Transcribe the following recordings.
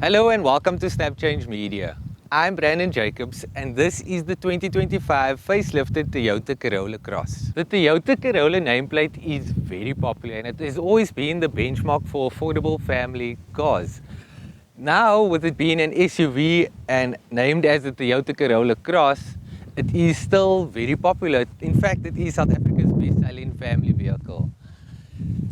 Hello and welcome to SnapChange Media. I'm Brandon Jacobs and this is the 2025 facelifted Toyota Corolla Cross. The Toyota Corolla nameplate is very popular and it has always been the benchmark for affordable family cars. Now, with it being an SUV and named as the Toyota Corolla Cross, it is still very popular. In fact, it is South Africa's best-selling family vehicle.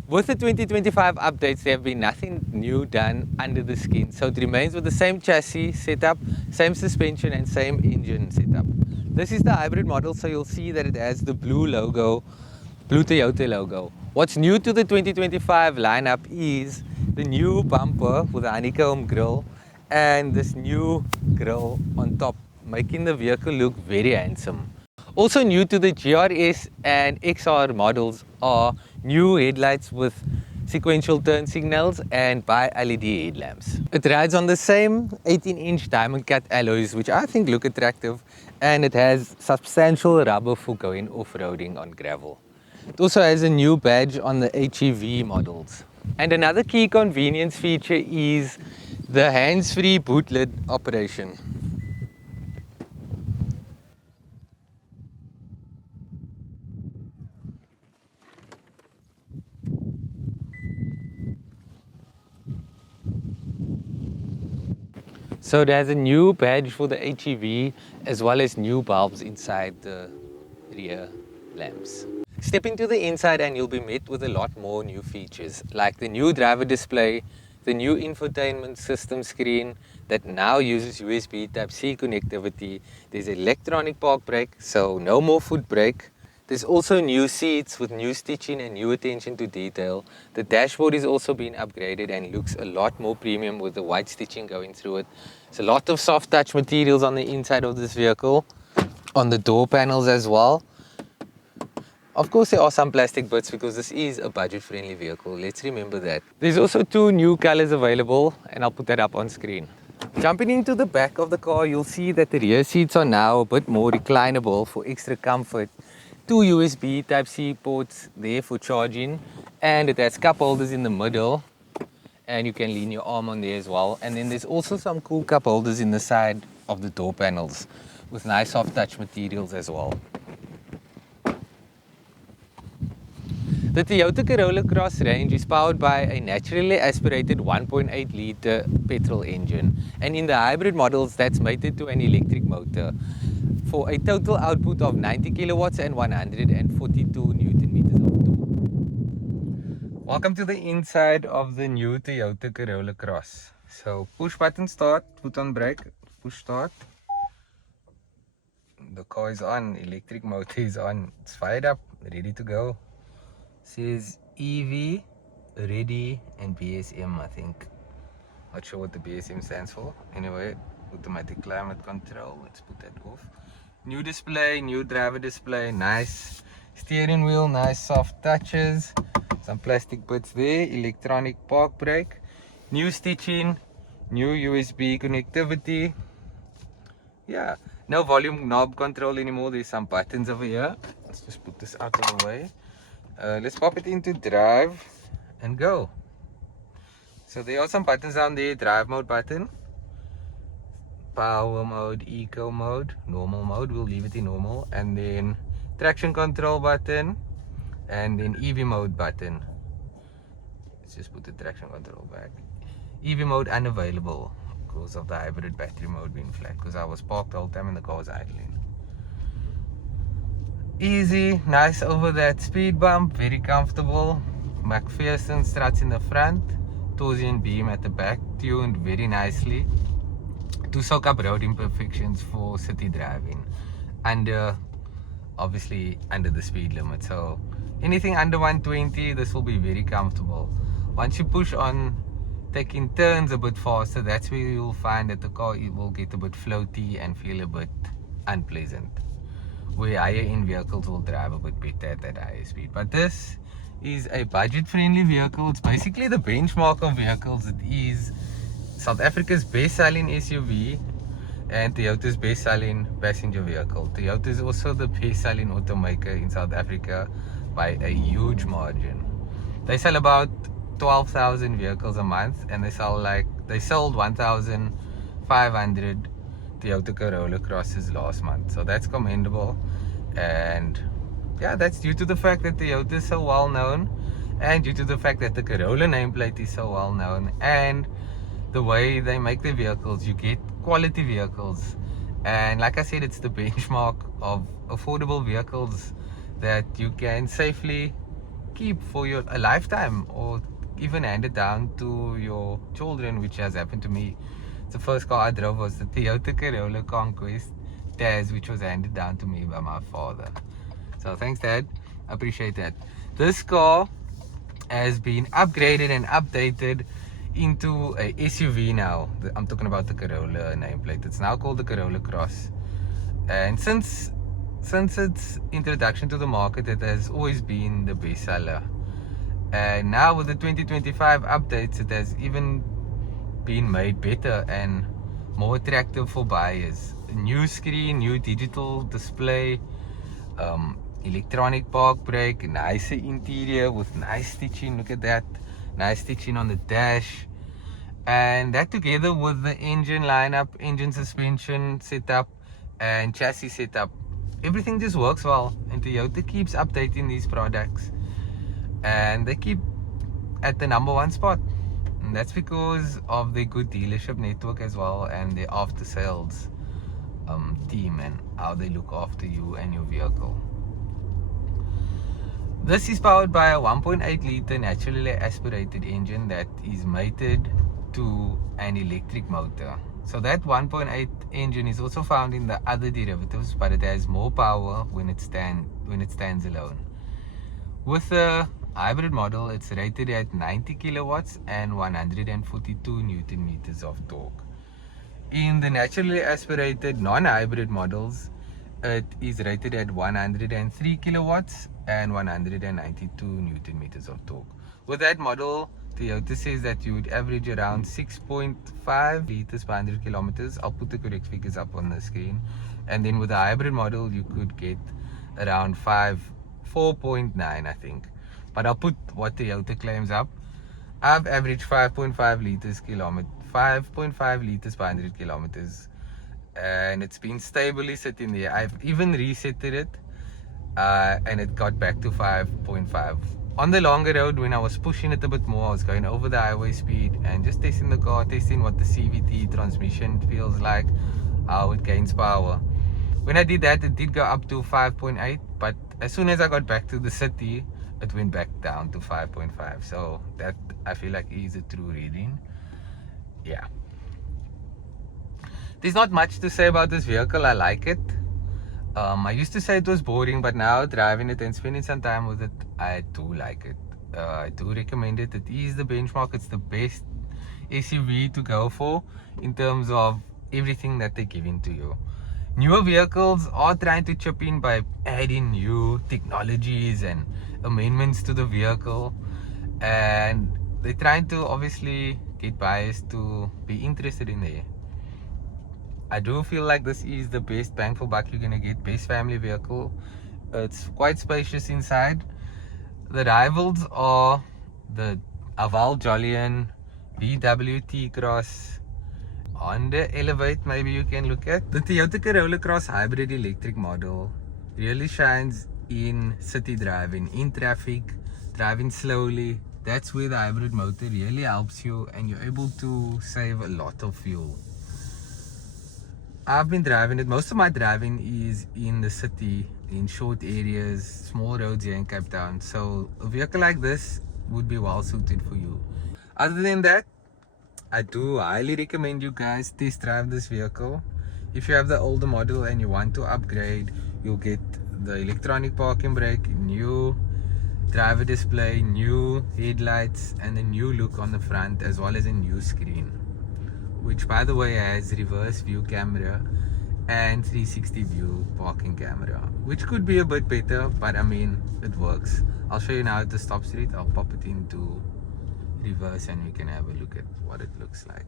With the 2025 updates, there have been nothing new done under the skin. So it remains with the same chassis setup, same suspension and same engine setup. This is the hybrid model, so you'll see that it has the blue logo, blue Toyota logo. What's new to the 2025 lineup is the new bumper with a honeycomb grille and this new grille on top, making the vehicle look very handsome. Also new to the GRS and XR models are new headlights with sequential turn signals and bi-LED headlamps. It rides on the same 18-inch diamond cut alloys, which I think look attractive, and it has substantial rubber for going off-roading on gravel. It also has a new badge on the HEV models. And another key convenience feature is the hands-free boot lid operation. So it has a new badge for the HEV as well as new bulbs inside the rear lamps. Step into the inside and you'll be met with a lot more new features like the new driver display, the new infotainment system screen that now uses USB Type-C connectivity. There's electronic park brake, so no more foot brake. There's also new seats with new stitching and new attention to detail. The dashboard is also being upgraded and looks a lot more premium with the white stitching going through it. There's a lot of soft touch materials on the inside of this vehicle, on the door panels as well. Of course, there are some plastic bits because this is a budget-friendly vehicle. Let's remember that. There's also two new colors available and I'll put that up on screen. Jumping into the back of the car, you'll see that the rear seats are now a bit more reclinable for extra comfort. Two USB Type-C ports there for charging, and it has cup holders in the middle and you can lean your arm on there as well. And then there's also some cool cup holders in the side of the door panels with nice soft touch materials as well. The Toyota Corolla Cross range is powered by a naturally aspirated 1.8 litre petrol engine, and in the hybrid models that's mated to an electric motor for a total output of 90 kilowatts and 142 Newton meters of torque. Welcome to the inside of the new Toyota Corolla Cross. So push button start, foot on brake, push start. The car is on, electric motor is on, it's fired up, ready to go. Says EV, ready, and BSM, I think. Not sure what the BSM stands for. Anyway, automatic climate control, let's put that off. New display, new driver display, nice steering wheel, nice soft touches, some plastic bits there, electronic park brake, new stitching, new USB connectivity. Yeah, no volume knob control anymore, there's some buttons over here. Let's just put this out of the way. Let's pop it into drive and go. So there are some buttons down there, drive mode button, power mode, eco mode, normal mode, we'll leave it in normal, and then traction control button, and then EV mode button. Let's just put the traction control back. EV mode unavailable because of the hybrid battery mode being flat, because I was parked the whole time and the car was idling. Easy, nice over that speed bump, very comfortable. McPherson struts in the front, Torsion beam at the back, tuned very nicely to soak up road imperfections for city driving, obviously under the speed limit. So anything under 120, this will be very comfortable. Once you push on taking turns a bit faster, that's where you'll find that the car will get a bit floaty and feel a bit unpleasant, where higher end vehicles will drive a bit better at that higher speed. But this is a budget friendly vehicle. It's basically the benchmark of vehicles. It is South Africa's best selling SUV and Toyota's best selling passenger vehicle. Toyota is also the best selling automaker in South Africa by a huge margin. They sell about 12,000 vehicles a month and they sell like they sold 1,500 Toyota Corolla Crosses last month, so that's commendable. And yeah, that's due to the fact that Toyota is so well known, and due to the fact that the Corolla nameplate is so well known, and the way they make the vehicles. You get quality vehicles, and like I said, it's the benchmark of affordable vehicles that you can safely keep for a lifetime, or even hand it down to your children, which has happened to me. The first car I drove was the Toyota Corolla Conquest Taz, which was handed down to me by my father. So thanks, Dad. I appreciate that. This car has been upgraded and updated into a SUV now. I'm talking about the Corolla nameplate. It's now called the Corolla Cross. And since its introduction to the market, it has always been the best seller. And now with the 2025 updates, it has even been made better and more attractive for buyers. A new screen, new digital display, electronic park brake, nicer interior with nice stitching. Look at that, nice stitching on the dash. And that together with the engine lineup, engine suspension setup, and chassis setup, everything just works well. And Toyota keeps updating these products, and they keep at the #1 spot. And that's because of the good dealership network as well, and the after sales team, and how they look after you and your vehicle. This is powered by a 1.8 liter naturally aspirated engine that is mated to an electric motor. So that 1.8 engine is also found in the other derivatives, but it has more power when it stands alone. With the hybrid model, it's rated at 90 kilowatts and 142 Newton meters of torque. In the naturally aspirated non-hybrid models, it is rated at 103 kilowatts and 192 Newton meters of torque. With that model, Toyota says that you would average around 6.5 liters per 100 kilometers. I'll put the correct figures up on the screen. And then with the hybrid model, you could get around 4.9, I think. But I'll put what Toyota claims up. I've averaged 5.5 liters per 100 kilometers. And it's been stably sitting there. I've even resetted it, and it got back to 5.5. On the longer road, when I was pushing it a bit more, I was going over the highway speed and just testing the car, testing what the CVT transmission feels like, how it gains power. When I did that, it did go up to 5.8, but as soon as I got back to the city, it went back down to 5.5. So that, I feel like, is a true reading. Yeah. There's not much to say about this vehicle. I like it. I used to say it was boring, but now driving it and spending some time with it, I do like it. I do recommend it. It is the benchmark. It's the best SUV to go for in terms of everything that they're giving to you. Newer vehicles are trying to chip in by adding new technologies and amendments to the vehicle, and they're trying to obviously get buyers to be interested in there. I do feel like this is the best bang for buck you're gonna get. Best family vehicle. It's quite spacious inside. The rivals are the Aval Jolyon, VW T-Cross, Honda Elevate, maybe you can look at. The Toyota Corolla Cross Hybrid electric model really shines in city driving, in traffic, driving slowly. That's where the hybrid motor really helps you, and you're able to save a lot of fuel. I've been driving it. Most of my driving is in the city, in short areas, small roads here in Cape Town. So a vehicle like this would be well suited for you. Other than that, I do highly recommend you guys test drive this vehicle. If you have the older model and you want to upgrade, you'll get the electronic parking brake, new driver display, new headlights, and a new look on the front, as well as a new screen, which by the way has reverse view camera and 360 view parking camera, which could be a bit better, but I mean, it works. I'll show you now at the stop street. I'll pop it into reverse and you can have a look at what it looks like.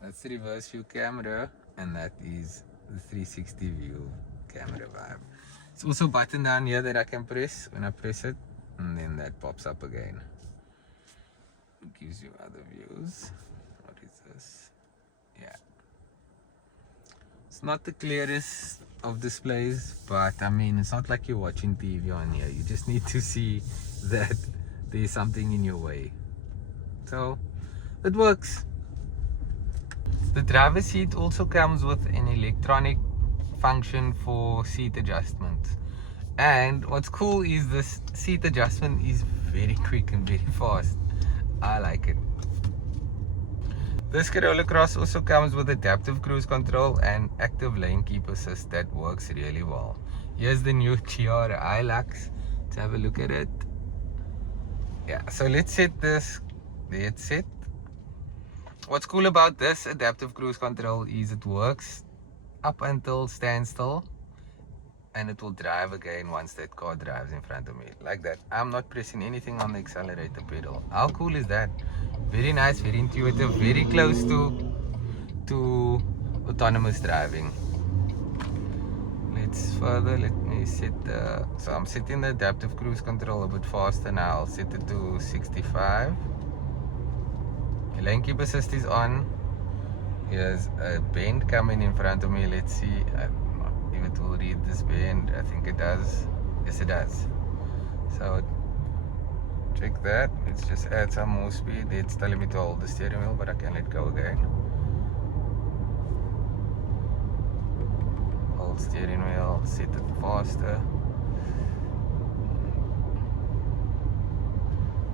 That's the reverse view camera, and that is the 360 view camera vibe. It's also a button down here that I can press. When I press it, and then that pops up again. gives you other views. What is this? Yeah. It's not the clearest of displays, but I mean, it's not like you're watching TV on here. You just need to see that there's something in your way. So, it works. The driver's seat also comes with an electronic function for seat adjustment. And what's cool is this seat adjustment is very quick and very fast. I like it. This Corolla Cross also comes with adaptive cruise control and active lane keep assist that works really well. Here's the new GRI Lux. Let's have a look at it. Yeah, so let's set this. There it's set. What's cool about this adaptive cruise control is it works up until standstill, and it will drive again once that car drives in front of me, like that. I'm not pressing anything on the accelerator pedal. How cool is that? Very nice, very intuitive, very close to autonomous driving. Let me set the, so I'm setting the adaptive cruise control a bit faster now. I'll set it to 65. Lane keep assist is on. Here's a bend coming in front of me. Let's see if it will read this bend. I think it does. Yes, it does. So check that. Let's just add some more speed. It's telling me to hold the steering wheel, but I can let go again. Hold steering wheel, set it faster.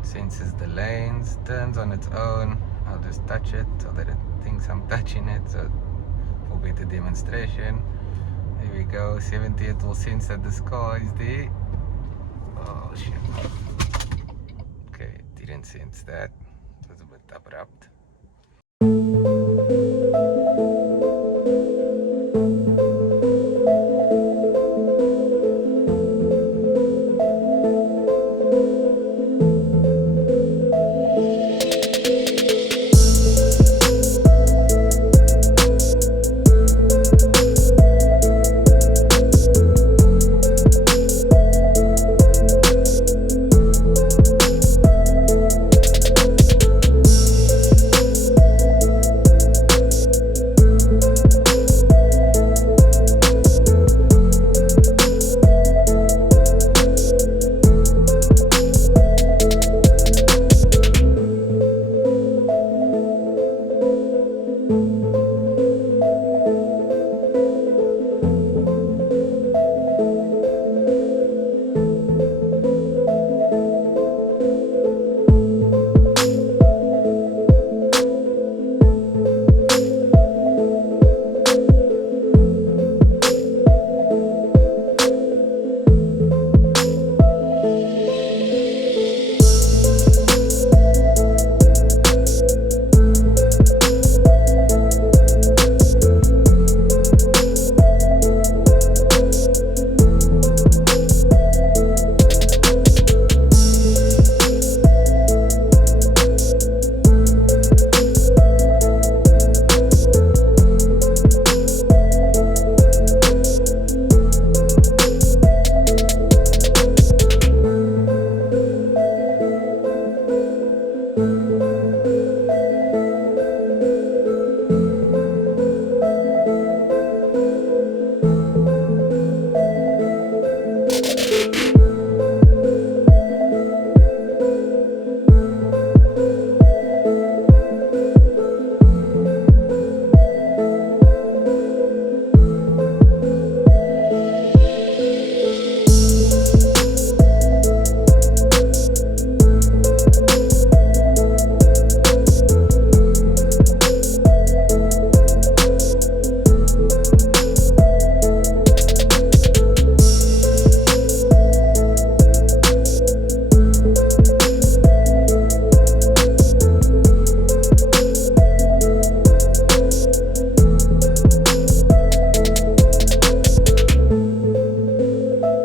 Senses the lanes, turns on its own. I'll just touch it so that it thinks I'm touching it, so for better demonstration. There we go, 70, it will sense that this car is there. Oh shit. Okay, it didn't sense that. It was a bit abrupt.